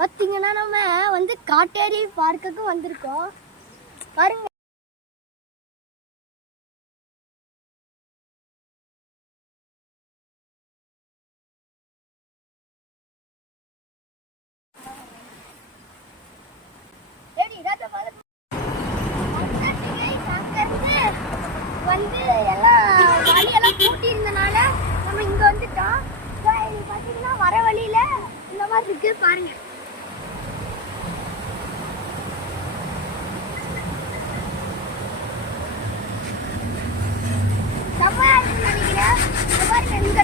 பார்த்தீங்கன்னா நம்ம வந்து காட்டேரி பார்க்குக்கு வந்திருக்கோம். பாருங்க, வந்து எல்லாம் வழியெல்லாம் கூட்டி இருந்தனால நம்ம இங்க வந்துட்டோம். பார்த்தீங்கன்னா வர வழியில இந்த மாதிரி இருக்கு பாருங்க. நினைக்கிறேன் பாருங்க, இங்க